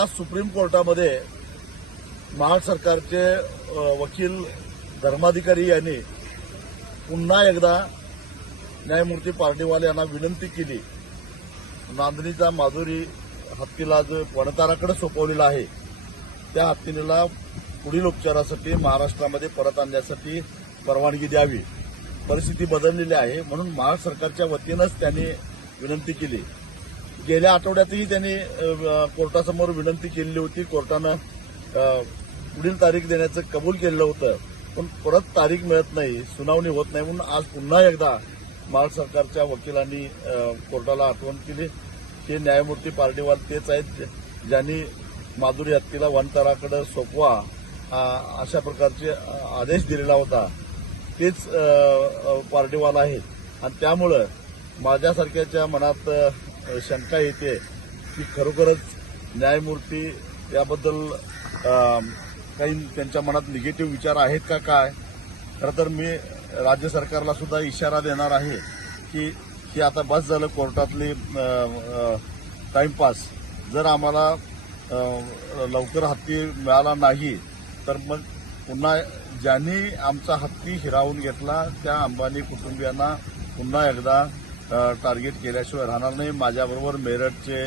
आज सुप्रीम कोर्टामध्ये महाराष्ट्र सरकारचे वकील धर्माधिकारी यांनी पुन्हा एकदा न्यायमूर्ती पार्डीवाल यांना विनंती केली. नांदणीचा माधुरी हत्तीला जो वनताराकडे सोपवलेला आहे त्या हत्तीला पुढील उपचारासाठी महाराष्ट्रामध्ये परत आणण्यासाठी परवानगी द्यावी. परिस्थिती बदललेली आहे म्हणून महाराष्ट्र सरकारच्या वतीनंच त्यांनी विनंती केली. गेल्या आठवड्यातही त्यांनी कोर्टासमोर विनंती केलेली होती. कोर्टानं पुढील तारीख देण्याचं कबूल केलेलं होतं, पण परत तारीख मिळत नाही, सुनावणी होत नाही. म्हणून आज पुन्हा एकदा महाराष्ट्र सरकारच्या वकिलांनी कोर्टाला आठवण केली की न्यायमूर्ती पार्डीवाल तेच आहेत ज्यांनी माधुरी हत्तीला वनतळाकडे सोपवा अशा प्रकारचे आदेश दिलेला होता. तेच पार्डीवाल आहेत आणि त्यामुळं माझ्यासारख्याच्या मनात शंका येते की खरोखरच न्यायमूर्ती याबद्दल काही त्यांच्या मनात निगेटिव्ह विचार आहेत का काय. खरं तर मी राज्य सरकारला सुद्धा इशारा देणार आहे की आता बस झालं कोर्टातली टाइमपास. जर आम्हाला लवकर हत्ती मिळाला नाही तर मग पुन्हा ज्यांनी आमचा हत्ती हिरावून घेतला त्या अंबानी कुटुंबियांना पुन्हा एकदा टार्गेट केल्याशिवाय राहणार नाही. माझ्याबरोबर मेरठचे